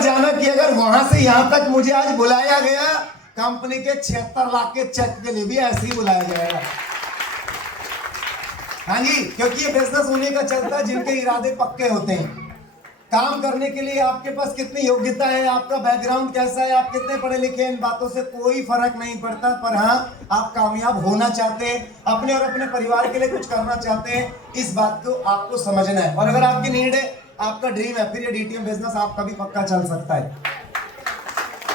जाना कि अगर वहां से यहां तक मुझे आज बुलाया गया, कंपनी के 76 लाख के चेक के लिए भी ऐसे ही बुलाया जाएगा। हाँ जी, क्योंकि ये बिजनेस उन्हीं का चलता है जिनके इरादे पक्के होते हैं। काम करने के लिए आपके पास कितनी योग्यता है, आपका बैकग्राउंड कैसा है, आप कितने पढ़े लिखे हैं, इन बातों से कोई फर्क नहीं पड़ता। पर हाँ, आप कामयाब होना चाहते हैं, अपने और अपने परिवार के लिए कुछ करना चाहते हैं, इस बात को आपको समझना है। और अगर आपकी नीड है, आपका ड्रीम है, फिर ये डीटीएम बिजनेस आपका भी पक्का चल सकता है।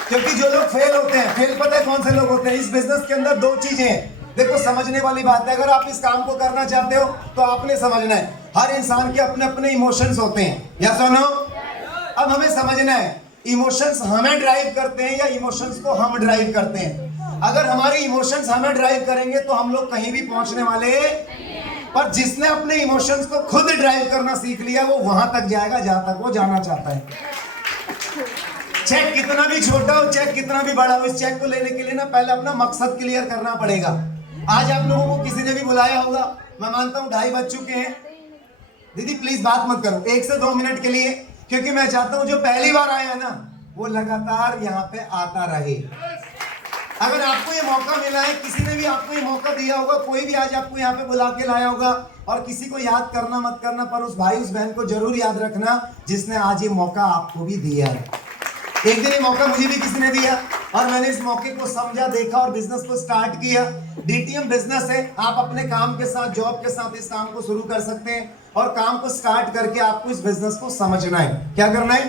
क्योंकि जो लोग फेल होते हैं, फेल पता है कौन से लोग होते हैं इस बिजनेस के अंदर? दो चीजें हैं। देखो, समझने वाली बात है, अगर आप इस काम को करना चाहते हो तो आपने समझना है हर इंसान के अपने अपने इमोशंस होते हैं, या सुनो। अब हमें समझना है इमोशंस हमें ड्राइव करते हैं या इमोशंस को हम ड्राइव करते हैं। अगर हमारे इमोशंस हमें ड्राइव करेंगे तो हम लोग कहीं भी पहुंचने वाले, पर जिसने अपने इमोशंस को खुद ड्राइव करना सीख लिया वो वहां तक जाएगा जहां तक वो जाना चाहता है। चेक कितना भी छोटा हो, चेक कितना भी बड़ा हो, इस चेक को लेने के लिए ना पहले अपना मकसद क्लियर करना पड़ेगा। आज आप लोगों को किसी ने भी बुलाया होगा, मैं मानता हूं 2:30 बज चुके हैं। दीदी प्लीज बात मत करो 1 से 2 मिनट के लिए, क्योंकि मैं चाहता हूं जो पहली बार आया है ना वो लगातार यहाँ पे आता रहे। अगर आपको ये मौका मिला है, किसी ने भी आपको ये मौका दिया होगा, कोई भी आज आपको यहाँ पे बुला के लाया होगा, और किसी को याद करना मत करना, पर उस भाई उस बहन को जरूर याद रखना जिसने आज ये मौका आपको भी दिया है। एक दिन ये मौका मुझे भी किसी ने दिया और मैंने इस मौके को समझा, देखा और बिजनेस को स्टार्ट किया। डीटीएम बिजनेस है, आप अपने काम के साथ, जॉब के साथ इस काम को शुरू कर सकते हैं, और काम को स्टार्ट करके आपको इस बिजनेस को समझना है। क्या करना है?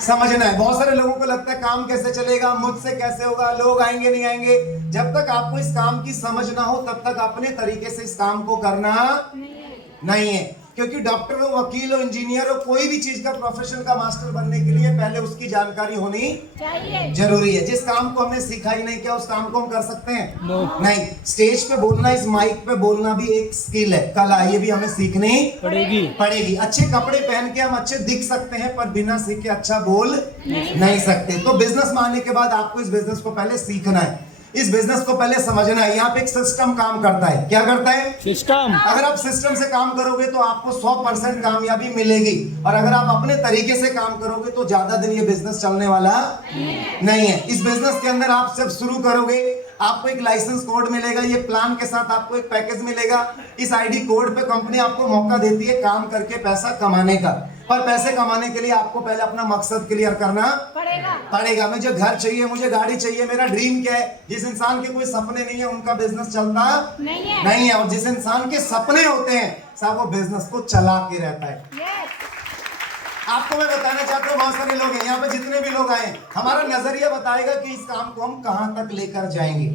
समझना है। बहुत सारे लोगों को लगता है काम कैसे चलेगा, मुझसे कैसे होगा, लोग आएंगे नहीं आएंगे। जब तक आपको इस काम की समझ ना हो तब तक अपने तरीके से इस काम को करना नहीं है। क्योंकि डॉक्टर हो, वकील हो, इंजीनियर हो, कोई भी चीज का प्रोफेशन का मास्टर बनने के लिए पहले उसकी जानकारी होनी चाहिए, जरूरी है। जिस काम को हमने सीखा ही नहीं, क्या उस काम को हम कर सकते हैं? नहीं। स्टेज पे बोलना, इस माइक पे बोलना भी एक स्किल है, कला, ये भी हमें सीखनी पड़ेगी। अच्छे कपड़े पहन के हम अच्छे दिख सकते हैं, पर बिना सीखे अच्छा बोल नहीं सकते। तो बिजनेस में आने के बाद आपको इस बिजनेस को पहले सीखना है, इस बिजनेस को पहले समझना है। यहाँ पे एक सिस्टम काम करता है। क्या करता है? सिस्टम। अगर आप सिस्टम से काम करोगे तो आपको 100% कामयाबी मिलेगी, और अगर आप अपने तरीके से काम करोगे तो ज्यादा दिन ये बिजनेस चलने वाला नहीं है। इस बिजनेस के अंदर आप जब शुरू करोगे आपको एक लाइसेंस कोड मिलेगा, ये प्लान के साथ आपको एक पैकेज मिलेगा। इस आईडी कोड पे कंपनी आपको मौका देती है काम करके पैसा कमाने का, पर पैसे कमाने के लिए आपको पहले अपना मकसद क्लियर करना पड़ेगा। मुझे घर चाहिए, मुझे गाड़ी चाहिए, मेरा ड्रीम क्या है। जिस इंसान के कोई सपने नहीं है उनका बिजनेस चलता नहीं है, और जिस इंसान के सपने होते हैं साहब वो बिजनेस को चला के रहता है। आपको मैं बताना चाहता हूँ, बहुत सारे लोग हैं यहाँ पे, जितने भी लोग आए, हमारा नजरिया बताएगा कि इस काम को हम कहाँ तक लेकर जाएंगे।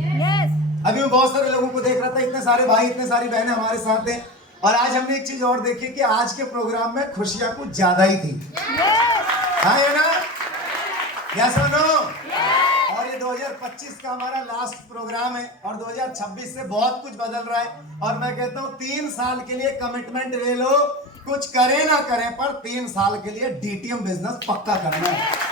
अभी मैं बहुत सारे लोगों को देख रहा था, इतने सारे भाई, इतने सारी बहनें हमारे साथ हैं, और आज हमने एक चीज और देखी कि आज के प्रोग्राम में खुशियां कुछ ज्यादा ही थी। हाँ है ना? यस और नो? और ये 2025 का हमारा लास्ट प्रोग्राम है, और 2026 से बहुत कुछ बदल रहा है। और मैं कहता हूँ 3 साल के लिए कमिटमेंट ले लो, कुछ करें ना करें पर 3 साल के लिए डीटीएम बिजनेस पक्का करना है।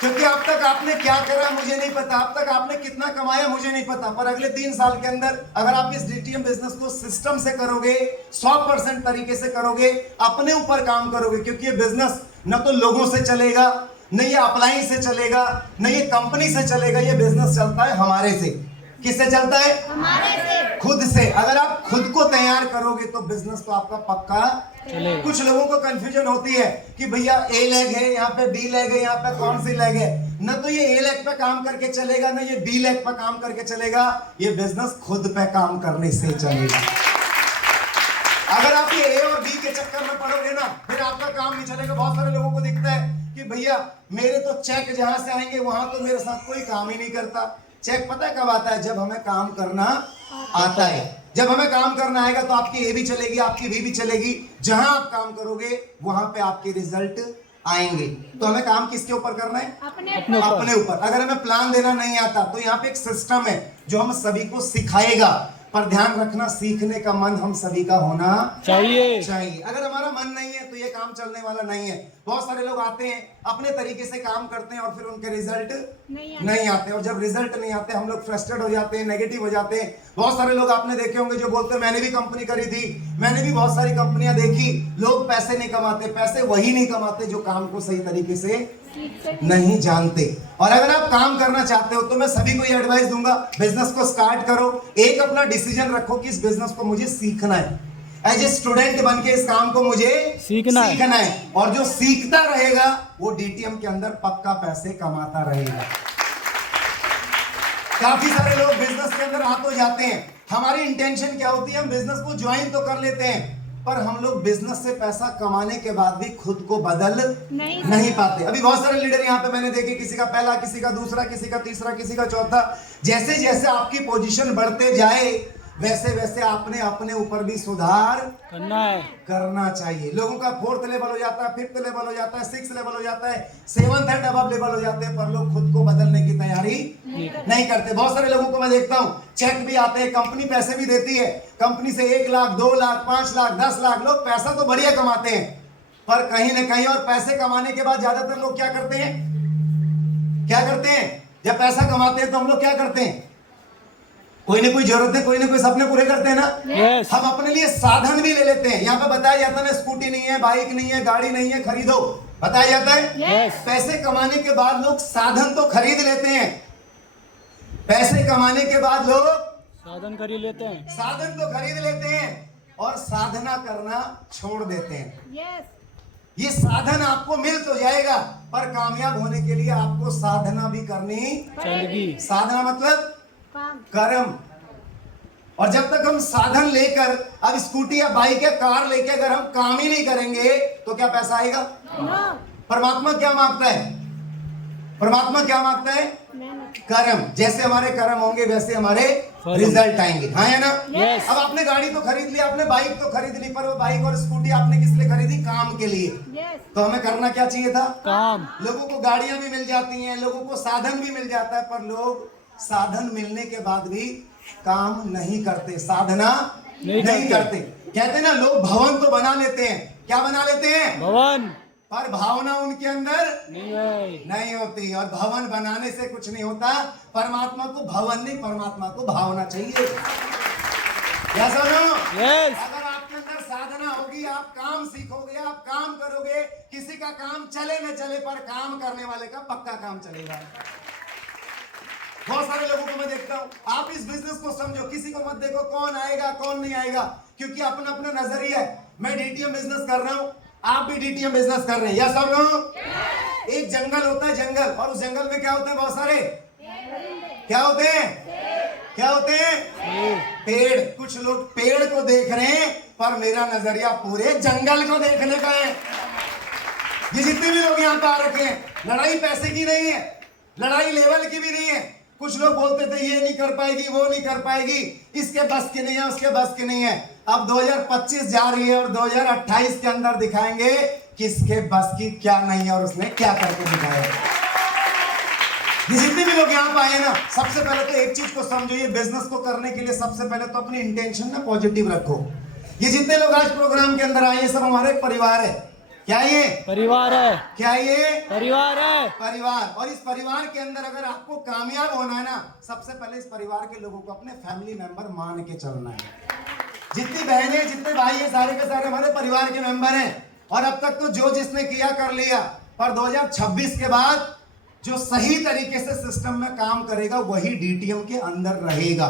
क्योंकि अब तक आपने क्या करा मुझे नहीं पता, अब तक आपने कितना कमाया मुझे नहीं पता, पर अगले 3 साल के अंदर अगर आप इस डीटीएम बिजनेस को सिस्टम से करोगे, 100% तरीके से करोगे, अपने ऊपर काम करोगे, क्योंकि ये बिजनेस न तो लोगों से चलेगा, न ये अप्लायंस से चलेगा, न ये कंपनी से चलेगा, ये बिजनेस चलता है हमारे से। किससे चलता है? हमारे से, खुद से। अगर आप खुद को तैयार करोगे तो बिजनेस तो आपका पक्का चलेगा। कुछ लोगों को कंफ्यूजन होती है कि भैया ए लेग है, यहाँ पे बी लेग है, यहाँ पे कौन सी लेग है। न तो ये ए लेग पे काम करके चलेगा, न ये बी लेग पे काम करके चलेगा, ये बिजनेस खुद पे काम करने से चलेगा। अगर आप ये ए और बी के चक्कर में पड़ोगे ना, फिर आपका काम नहीं चलेगा। बहुत सारे लोगों को दिखता है कि भैया मेरे तो चेक जहां से आएंगे वहां तो मेरे साथ कोई काम ही नहीं करता। चेक पता है कब आता है? जब हमें काम करना आता है। जब हमें काम करना आएगा तो आपकी ए भी चलेगी, आपकी बी भी चलेगी। जहां आप काम करोगे वहां पे आपके रिजल्ट आएंगे। तो हमें काम किसके ऊपर करना है? अपने ऊपर। अगर हमें प्लान देना नहीं आता तो यहाँ पे एक सिस्टम है जो हम सभी को सिखाएगा। पर ध्यान रखना, सीखने का मन हम सभी का होना चाहिए। अगर हमारा मन नहीं है तो ये काम चलने वाला नहीं है। बहुत सारे लोग आते हैं, अपने तरीके से काम करते हैं और फिर उनके रिजल्ट नहीं आते, और जब रिजल्ट नहीं आते हम लोग फ्रस्ट्रेट हो जाते हैं, नेगेटिव हो जाते हैं। बहुत सारे लोग आपने देखे होंगे जो बोलते हैं मैंने भी कंपनी करी थी, मैंने भी बहुत सारी कंपनियां देखी। लोग पैसे नहीं कमाते, पैसे वही नहीं कमाते जो काम को सही तरीके से नहीं जानते। और अगर आप काम करना चाहते हो तो मैं सभी को ये एडवाइस दूंगा, बिजनेस को स्टार्ट करो। एक अपना डिसीजन रखो कि इस बिजनेस को मुझे सीखना है, एज ए स्टूडेंट बन के इस काम को मुझे सीखना है। और जो सीखता रहेगा वो डीटीएम के अंदर पक्का पैसे कमाता रहेगा। काफी सारे लोग बिजनेस के अंदर आ तो जाते हैं, हमारी इंटेंशन क्या होती है, हम बिजनेस को ज्वाइन तो कर लेते हैं, पर हम लोग बिजनेस से पैसा कमाने के बाद भी खुद को बदल नहीं पाते। अभी बहुत सारे लीडर यहाँ पे मैंने देखे, किसी का पहला, किसी का दूसरा, किसी का तीसरा, किसी का चौथा। जैसे जैसे आपकी पोजीशन बढ़ते जाए वैसे वैसे आपने अपने ऊपर भी सुधार करना चाहिए। लोगों का 4th लेवल हो जाता है, 5th लेवल हो जाता है, 6th लेवल हो जाता है, 7th एंड अबव लेवल हो जाते हैं, पर लोग खुद को बदलने की तैयारी नहीं करते। बहुत सारे लोगों को मैं देखता हूं, चेक भी आते हैं, कंपनी पैसे भी देती है, कंपनी से 1 लाख 2 लाख 5 लाख 10 लाख, लोग पैसा तो बढ़िया कमाते हैं, पर कहीं ना कहीं, और पैसे कमाने के बाद ज्यादातर लोग क्या करते हैं, जब पैसा कमाते हैं तो हम लोग क्या करते हैं, कोई ना कोई जरूरत है, कोई ना कोई सपने पूरे करते हैं ना। हम अपने लिए साधन भी ले लेते हैं। यहाँ पे बताया जाता है ना, स्कूटी नहीं है, बाइक नहीं है, गाड़ी नहीं है, खरीदो, बताया जाता है। पैसे कमाने के बाद लोग साधन तो खरीद लेते हैं, पैसे कमाने के बाद लोग साधन खरीद लेते हैं, साधन तो खरीद लेते हैं और साधना करना छोड़ देते हैं। ये साधन आपको मिल तो जाएगा, पर कामयाब होने के लिए आपको साधना भी करनी चाहिए। साधना मतलब कर्म। और जब तक हम साधन लेकर, अब स्कूटी या बाइक या कार लेके अगर हम काम ही नहीं करेंगे तो क्या पैसा आएगा? परमात्मा क्या मांगता है? परमात्मा क्या मांगता है? कर्म। जैसे हमारे कर्म होंगे वैसे हमारे रिजल्ट आएंगे। हाँ है ना? अब आपने गाड़ी तो खरीद ली, आपने बाइक तो खरीद ली, पर वो बाइक और स्कूटी आपने किस लिए खरीदी? काम के लिए। तो हमें करना क्या चाहिए था? काम। लोगों को गाड़ियां भी मिल जाती हैं, लोगों को साधन भी मिल जाता है, पर लोग साधन मिलने के बाद भी काम नहीं करते, साधना नहीं करते। कहते ना, लोग भवन तो बना लेते हैं, क्या बना लेते हैं? भवन, पर भावना उनके अंदर नहीं होती। और भवन बनाने से कुछ नहीं होता। परमात्मा को भवन नहीं, परमात्मा को भावना चाहिए। क्या सुनो? अगर आपके अंदर साधना होगी, आप काम सीखोगे, आप काम करोगे, किसी का काम चले न चले, पर काम करने वाले का पक्का काम चलेगा। बहुत सारे लोगों को मैं देखता हूं, आप इस बिजनेस को समझो, किसी को मत देखो कौन आएगा कौन नहीं आएगा, क्योंकि अपना अपना नजरिया है। मैं डीटीएम बिजनेस कर रहा हूं, आप भी डीटीएम बिजनेस कर रहे हैं, या सब लोग। एक जंगल होता है, जंगल, और उस जंगल में क्या होते हैं? बहुत सारे क्या होते हैं? क्या होते हैं? पेड़। कुछ लोग पेड़ को देख रहे हैं, पर मेरा नजरिया पूरे जंगल को देखने का है। ये जितने भी लोग यहाँ पे आ रखे हैं, लड़ाई पैसे की नहीं है, लड़ाई लेवल की भी नहीं है। कुछ लोग बोलते थे ये नहीं कर पाएगी, वो नहीं कर पाएगी, इसके बस की नहीं है, उसके बस की नहीं है। अब 2025 जा रही है और 2028 के अंदर दिखाएंगे किसके बस की क्या नहीं है और उसने क्या करके दिखाया। ये जितने भी लोग यहाँ पे आए ना, सबसे पहले तो एक चीज को समझो, ये बिजनेस को करने के लिए सबसे पहले तो अपनी इंटेंशन ना पॉजिटिव रखो। ये जितने लोग आज प्रोग्राम के अंदर आए, सब हमारे परिवार है। क्या ये परिवार है? क्या ये परिवार है? परिवार। और इस परिवार के अंदर अगर आपको कामयाब होना है ना, सबसे पहले इस परिवार के लोगों को अपने फैमिली मेंबर मान के चलना है। जितनी बहनें, जितने भाई हैं, सारे के सारे हमारे परिवार के मेंबर हैं। और अब तक तो जो जिसने किया कर लिया, पर 2026 के बाद जो सही तरीके से सिस्टम में काम करेगा वही डीटीएम के अंदर रहेगा।